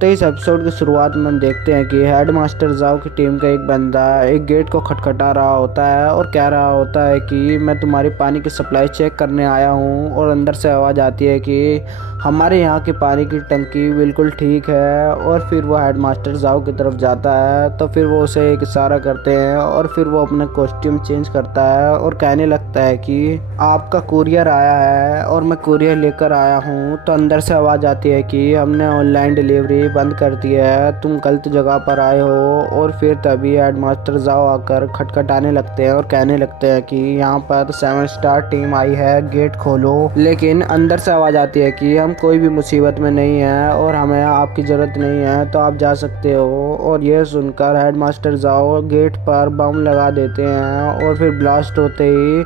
तो इस एपिसोड की शुरुआत में हम देखते हैं कि हेडमास्टर जाओ की टीम का एक बंदा एक गेट को खटखटा रहा होता है और कह रहा होता है कि मैं तुम्हारी पानी की सप्लाई चेक करने आया हूँ। और अंदर से आवाज़ आती है कि हमारे यहाँ की पानी की टंकी बिल्कुल ठीक है। और फिर वो हेडमास्टर जाओ की तरफ जाता है तो फिर वो उसे एक इशारा करते हैं और फिर वो अपना कॉस्ट्यूम चेंज करता है और कहने लगता है कि आपका कुरियर आया है और मैं कुरियर लेकर आया हूँ। तो अंदर से आवाज़ आती है कि हमने ऑनलाइन डिलीवरी बंद कर दी है, तुम गलत जगह पर आए हो। और फिर तभी हेडमास्टर जाओ आकर खटखटाने लगते हैं और कहने लगते हैं कि यहाँ पर 7 स्टार टीम आई है, गेट खोलो। लेकिन अंदर से आवाज़ आती है कि हम कोई भी मुसीबत में नहीं है और हमें आपकी ज़रूरत नहीं है, तो आप जा सकते हो। और यह सुनकर हेडमास्टर जाओ गेट पर बम लगा देते हैं और फिर ब्लास्ट होते ही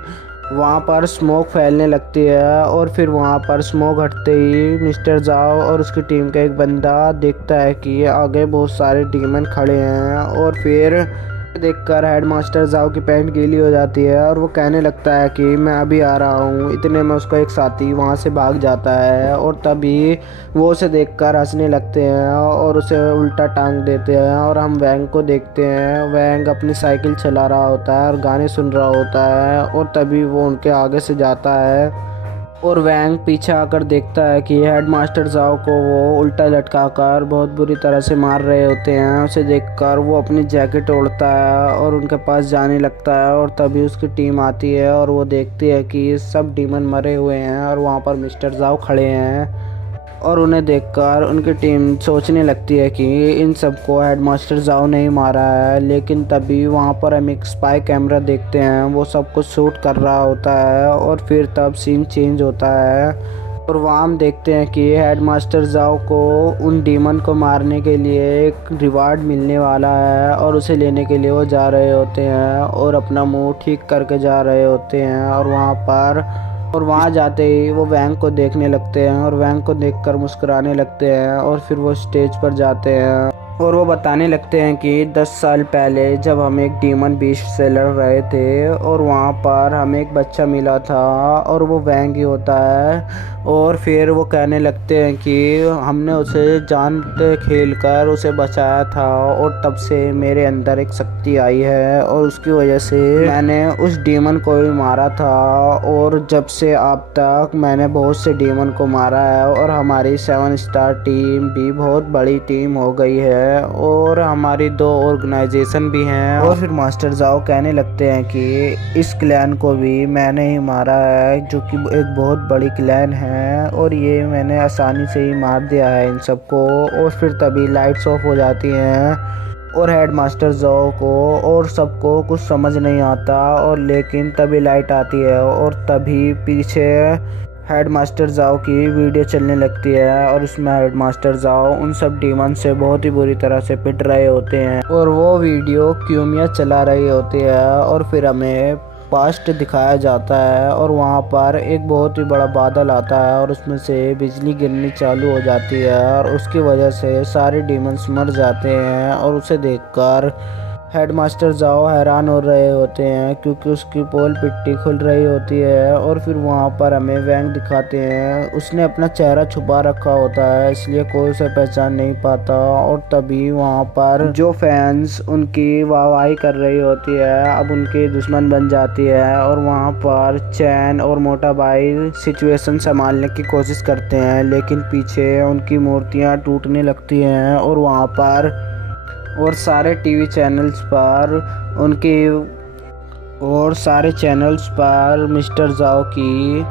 वहाँ पर स्मोक फैलने लगती है। और फिर वहाँ पर स्मोक हटते ही मिस्टर जाओ और उसकी टीम का एक बंदा देखता है कि आगे बहुत सारे डीमन खड़े हैं। और फिर देखकर हेडमास्टर जाओ की पैंट गीली हो जाती है और वो कहने लगता है कि मैं अभी आ रहा हूँ। इतने में उसका एक साथी वहाँ से भाग जाता है और तभी वो उसे देखकर हंसने लगते हैं और उसे उल्टा टांग देते हैं। और हम वैंग को देखते हैं, वैंग अपनी साइकिल चला रहा होता है और गाने सुन रहा होता है। और तभी वो उनके आगे से जाता है और वैंग पीछे आकर देखता है कि हेडमास्टर जाओ को वो उल्टा लटकाकर बहुत बुरी तरह से मार रहे होते हैं। उसे देखकर वो अपनी जैकेट ओढ़ता है और उनके पास जाने लगता है। और तभी उसकी टीम आती है और वो देखती है कि सब डीमन मरे हुए हैं और वहाँ पर मिस्टर जाओ खड़े हैं। और उन्हें देखकर उनकी टीम सोचने लगती है कि इन सबको हेडमास्टर जाओ ने ही मारा है। लेकिन तभी वहाँ पर हम एक स्पाई कैमरा देखते हैं, वो सब कुछ शूट कर रहा होता है। और फिर तब सीन चेंज होता है और वहाँ हम देखते हैं कि हेडमास्टर जाओ को उन डीमन को मारने के लिए एक रिवार्ड मिलने वाला है और उसे लेने के लिए वो जा रहे होते हैं और अपना मुंह ठीक करके जा रहे होते हैं। और वहाँ जाते ही वो वैंग को देखने लगते हैं और वैंग को देखकर मुस्कुराने लगते हैं। और फिर वो स्टेज पर जाते हैं और वो बताने लगते हैं कि 10 साल पहले जब हम एक डीमन बीस्ट से लड़ रहे थे और वहाँ पर हमें एक बच्चा मिला था और वो वैंग ही होता है। और फिर वो कहने लगते हैं कि हमने उसे जान खेल कर उसे बचाया था और तब से मेरे अंदर एक शक्ति आई है और उसकी वजह से मैंने उस डीमन को भी मारा था। और जब से अब तक मैंने बहुत से डीमन को मारा है और हमारी 7 स्टार टीम भी बहुत बड़ी टीम हो गई है और हमारी 2 ऑर्गेनाइजेशन भी हैं। और फिर मास्टर जाओ कहने लगते हैं कि इस क्लैन को भी मैंने ही मारा है, जो कि एक बहुत बड़ी क्लैन है और ये मैंने आसानी से ही मार दिया है इन सबको। और फिर तभी लाइट्स ऑफ हो जाती हैं और हेडमास्टर जाओ को और सबको कुछ समझ नहीं आता। और लेकिन तभी लाइट आती है और तभी पीछे हेडमास्टर जाओ की वीडियो चलने लगती है और उसमें हेडमास्टर जाओ उन सब डीमन से बहुत ही बुरी तरह से पिट रहे होते हैं और वो वीडियो क्यूमिया चला रही होती है। और फिर हमें पास्ट दिखाया जाता है और वहाँ पर एक बहुत ही बड़ा बादल आता है और उसमें से बिजली गिरनी चालू हो जाती है और उसकी वजह से सारे डीमंस मर जाते हैं। और उसे देखकर हेडमास्टर जाओ हैरान हो रहे होते हैं क्योंकि उसकी पोल पिट्टी खुल रही होती है। और फिर वहाँ पर हमें वैंग दिखाते हैं, उसने अपना चेहरा छुपा रखा होता है इसलिए कोई उसे पहचान नहीं पाता। और तभी वहाँ पर जो फैंस उनकी वाहवाही कर रही होती है अब उनकी दुश्मन बन जाती है। और वहाँ पर चैन और मोटा भाई सिचुएशन संभालने की कोशिश करते हैं लेकिन पीछे उनकी मूर्तियाँ टूटने लगती हैं। और सारे टीवी चैनल्स पर मिस्टर जाओ की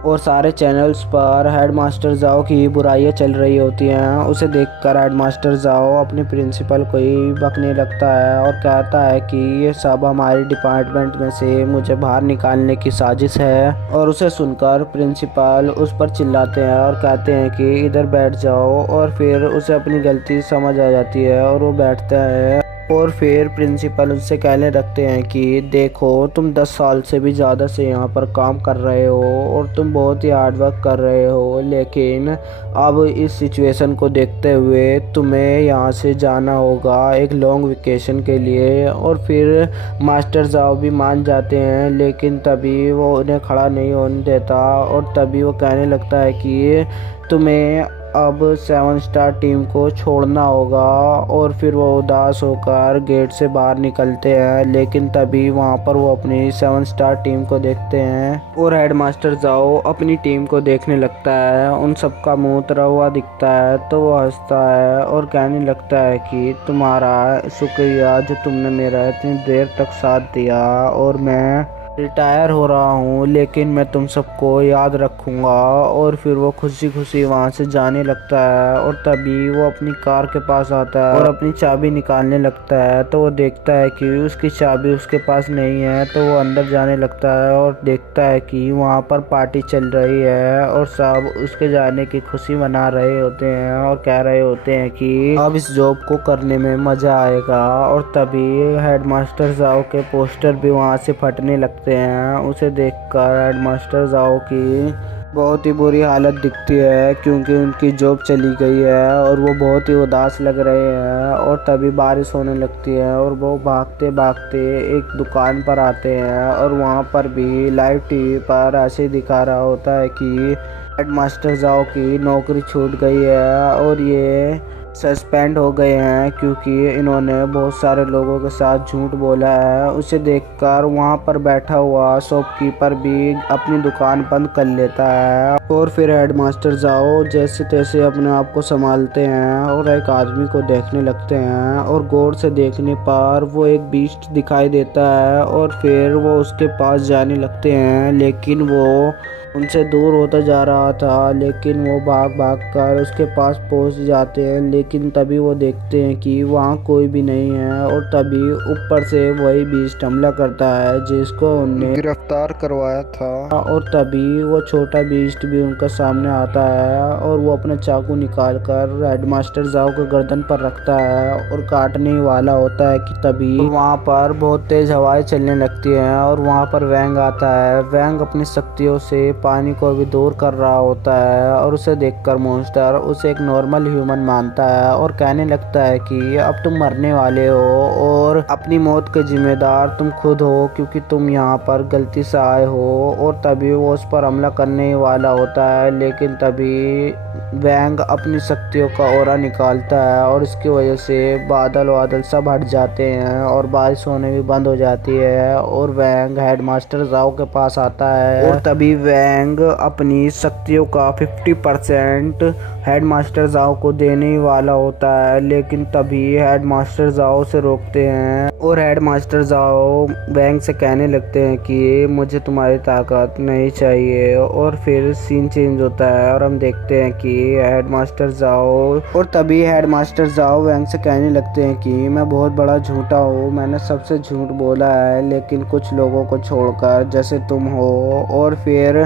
और सारे चैनल्स पर हेडमास्टर जाओ की बुराइयां चल रही होती हैं। उसे देखकर हेडमास्टर जाओ अपने प्रिंसिपल को ही बकने लगता है और कहता है कि ये सब हमारे डिपार्टमेंट में से मुझे बाहर निकालने की साजिश है। और उसे सुनकर प्रिंसिपल उस पर चिल्लाते हैं और कहते हैं कि इधर बैठ जाओ। और फिर उसे अपनी गलती समझ आ जाती है और वो बैठता है। और फिर प्रिंसिपल उनसे कहने लगते हैं कि देखो तुम 10 साल से भी ज़्यादा से यहाँ पर काम कर रहे हो और तुम बहुत ही हार्ड वर्क कर रहे हो, लेकिन अब इस सिचुएशन को देखते हुए तुम्हें यहाँ से जाना होगा एक लॉन्ग वेकेशन के लिए। और फिर मास्टर जाओ भी मान जाते हैं लेकिन तभी वो उन्हें खड़ा नहीं होने देता। और तभी वो कहने लगता है कि तुम्हें अब 7 स्टार टीम को छोड़ना होगा। और फिर वो उदास होकर गेट से बाहर निकलते हैं, लेकिन तभी वहाँ पर वो अपनी 7 स्टार टीम को देखते हैं और हेडमास्टर जाओ अपनी टीम को देखने लगता है। उन सबका मुंह उतरा हुआ दिखता है तो वो हंसता है और कहने लगता है कि तुम्हारा शुक्रिया जो तुमने मेरा इतनी देर तक साथ दिया, और मैं रिटायर हो रहा हूँ लेकिन मैं तुम सबको याद रखूँगा। और फिर वो खुशी खुशी वहाँ से जाने लगता है और तभी वो अपनी कार के पास आता है और अपनी चाबी निकालने लगता है तो वो देखता है कि उसकी चाबी उसके पास नहीं है। तो वो अंदर जाने लगता है और देखता है कि वहाँ पर पार्टी चल रही है और सब उसके जाने की खुशी मना रहे होते हैं और कह रहे होते हैं कि अब इस जॉब को करने में मज़ा आएगा। और तभी हेडमास्टर जाओ के पोस्टर भी वहाँ से फटने लगते हैं। उसे देखकर हेडमास्टर जाओ की बहुत ही बुरी हालत दिखती है क्योंकि उनकी जॉब चली गई है और वो बहुत ही उदास लग रहे हैं। और तभी बारिश होने लगती है और वो भागते भागते एक दुकान पर आते हैं और वहाँ पर भी लाइव टीवी पर ऐसे दिखा रहा होता है कि हेडमास्टर जाओ की नौकरी छूट गई है और ये सस्पेंड हो गए हैं क्योंकि इन्होंने बहुत सारे लोगों के साथ झूठ बोला है। उसे देखकर वहाँ पर बैठा हुआ शॉपकीपर भी अपनी दुकान बंद कर लेता है और फिर हेडमास्टर जाओ जैसे तैसे अपने आप को संभालते हैं और एक आदमी को देखने लगते हैं। और गौर से देखने पर वो एक बीस्ट दिखाई देता है और फिर वो उसके पास जाने लगते हैं, लेकिन वो उनसे दूर होता जा रहा था। लेकिन वो भाग भाग कर उसके पास पहुंच जाते हैं, लेकिन तभी वो देखते हैं कि वहाँ कोई भी नहीं है। और तभी ऊपर से वही बीस्ट हमला करता है जिसको उन्हें गिरफ्तार करवाया था। और तभी वो छोटा बीस्ट भी उनका सामने आता है और वो अपना चाकू निकाल कर हेडमास्टर जाओ के गर्दन पर रखता है और काटने वाला होता है कि तभी वहाँ पर बहुत तेज हवाएं चलने लगती हैं और वहाँ पर वैंग आता है। वैंग अपनी शक्तियों से पानी को भी दूर कर रहा होता है और उसे देखकर मॉन्स्टर उसे एक नॉर्मल ह्यूमन मानता है और कहने लगता है कि अब तुम मरने वाले हो और अपनी मौत के जिम्मेदार तुम खुद हो क्योंकि तुम यहाँ पर गलती से आए हो। और तभी वो उस पर हमला करने वाला होता है, लेकिन तभी वैंग अपनी शक्तियों का ऑरा निकालता है और इसकी वजह से बादल वादल सब हट जाते हैं और बारिश होने भी बंद हो जाती है। और वैंग हेडमास्टर जाओ के पास आता है और तभी वैंग अपनी शक्तियों का 50% हेडमास्टर जाओ को देने वाला होता है, लेकिन तभी हेडमास्टर जाओ से रोकते हैं और हेडमास्टर जाओ वैंग से कहने लगते हैं कि मुझे तुम्हारी ताकत नहीं चाहिए। और फिर सीन चेंज होता है और हम देखते हैं कि हेडमास्टर जाओ और तभी हेडमास्टर जाओ वैंग से कहने लगते हैं कि मैं बहुत बड़ा झूठा हूँ, मैंने सबसे झूठ बोला है लेकिन कुछ लोगों को छोड़कर जैसे तुम हो। और फिर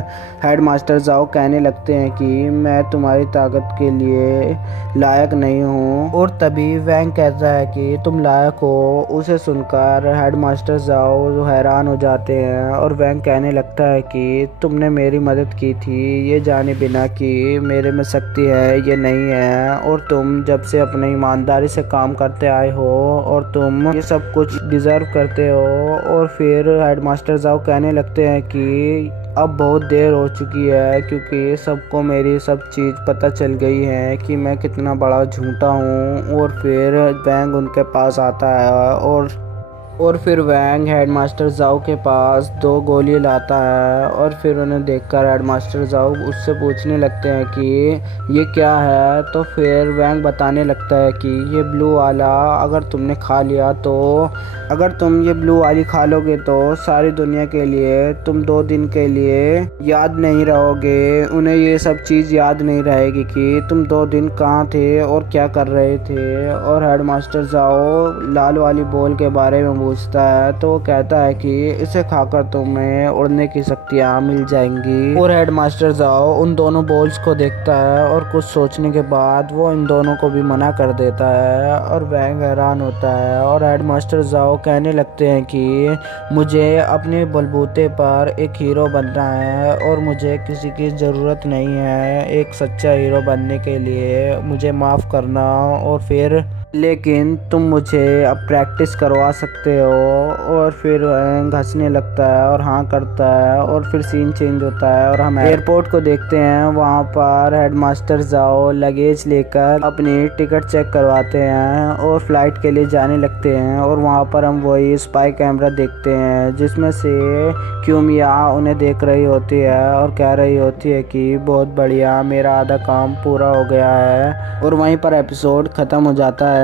हेडमास्टर जाओ कहने लगते हैं कि मैं तुम्हारी ताकत के लिए लायक नहीं हूँ। और तभी वैंग कहता है कि तुम लायक हो। उसे सुनकर हेडमास्टर जाओ जो हैरान हो जाते हैं और वैंग कहने लगता है कि तुमने मेरी मदद की थी ये जाने बिना कि मेरे में शक्ति है ये नहीं है, और तुम जब से अपने ईमानदारी से काम करते आए हो और तुम ये सब कुछ डिजर्व करते हो। और फिर हेडमास्टर जाओ कहने लगते हैं कि अब बहुत देर हो चुकी है क्योंकि सबको मेरी सब चीज़ पता चल गई है कि मैं कितना बड़ा झूठा हूँ। और फिर वैंग उनके पास आता है और फिर वैंग हेडमास्टर जाओ के पास 2 गोली लाता है और फिर उन्हें देखकर हेडमास्टर जाओ उससे पूछने लगते हैं कि ये क्या है। तो फिर वैंग बताने लगता है कि ये ब्लू वाला अगर तुमने खा लिया तो अगर तुम ये ब्लू वाली खा लोगे तो सारी दुनिया के लिए तुम 2 दिन के लिए याद नहीं रहोगे, उन्हें ये सब चीज़ याद नहीं रहेगी कि तुम 2 दिन कहाँ थे और क्या कर रहे थे। और हेडमास्टर जाओ लाल वाली बॉल के बारे में पूछता है तो वो कहता है कि इसे खाकर तुम्हें उड़ने की शक्तियाँ मिल जाएंगी। और हेडमास्टर जाओ उन दोनों बॉल्स को देखता है और कुछ सोचने के बाद वो इन दोनों को भी मना कर देता है और वैंग हैरान होता है। और हेडमास्टर जाओ कहने लगते हैं कि मुझे अपने बलबूते पर एक हीरो बनना है और मुझे किसी की ज़रूरत नहीं है एक सच्चा हीरो बनने के लिए, मुझे माफ़ करना। और फिर लेकिन तुम मुझे अब प्रैक्टिस करवा सकते हो। और फिर हैंक हंसने लगता है और हाँ करता है और फिर सीन चेंज होता है और हम एयरपोर्ट को देखते हैं। वहाँ पर हेडमास्टर जाओ लगेज लेकर अपनी टिकट चेक करवाते हैं और फ्लाइट के लिए जाने लगते हैं। और वहाँ पर हम वही स्पाई कैमरा देखते हैं जिसमें से क्यूमिया उन्हें देख रही होती है और कह रही होती है कि बहुत बढ़िया, मेरा आधा काम पूरा हो गया है। और वहीं पर एपिसोड ख़त्म हो जाता है।